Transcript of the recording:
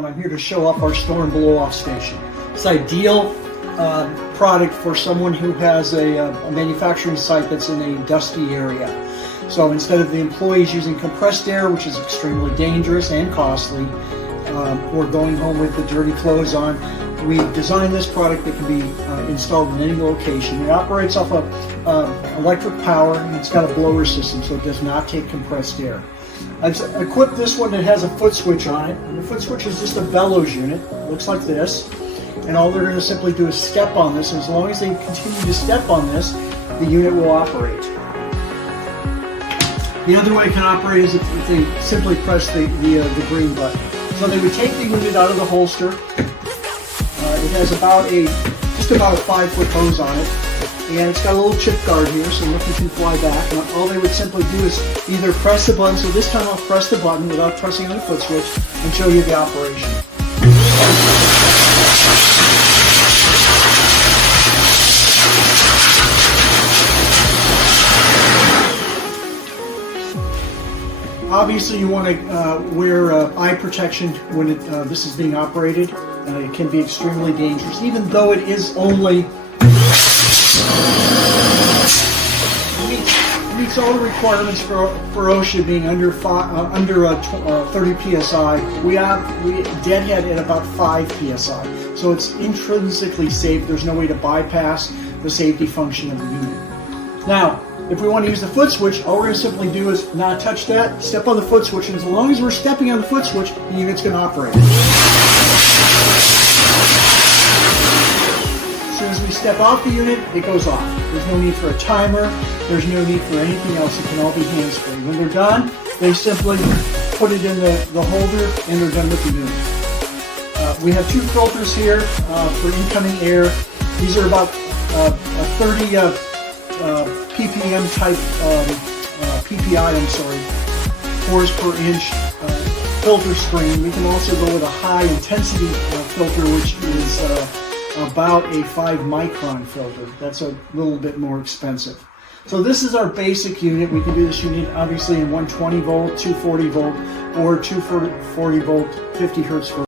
I'm here to show off our store and blow off station. It's ideal product for someone who has a manufacturing site that's in a dusty area. So instead of the employees using compressed air, which is extremely dangerous and costly, or going home with the dirty clothes on, we designed this product that can be installed in any location. It operates off of electric power, and it's got a blower system, so it does not take compressed air. I've equipped this one that has a foot switch on it. And the foot switch is just a bellows unit. It looks like this. And all they're going to simply do is step on this. And as long as they continue to step on this, the unit will operate. The other way it can operate is if they simply press the green button. So they would take the unit out of the holster. It has just about a 5-foot hose on it. And it's got a little chip guard here, so nothing can fly back. And all they would simply do is either press the button. So this time I'll press the button without pressing on the foot switch and show you the operation. Obviously you want to wear eye protection when this is being operated. It can be extremely dangerous, even though it is only meets all the requirements for OSHA being under 30 psi. We deadhead at about 5 psi, so it's intrinsically safe. There's no way to bypass the safety function of the unit. Now, if we want to use the foot switch, all we're going to simply do is not touch that, step on the foot switch, and as long as we're stepping on the foot switch, the unit's going to operate. As soon as we step off the unit, it goes off. There's no need for a timer. There's no need for anything else. It can all be hands-free. When they're done, they simply put it in the holder and they're done with the unit. We have 2 filters here for incoming air. These are about a 30 ppm type, pores per inch filter screen. We can also go with a high intensity filter, which is about a 5 micron filter. That's a little bit more expensive. So this is our basic unit. We can do this unit obviously in 120 volt, 240 volt, or 240 volt, 50 hertz.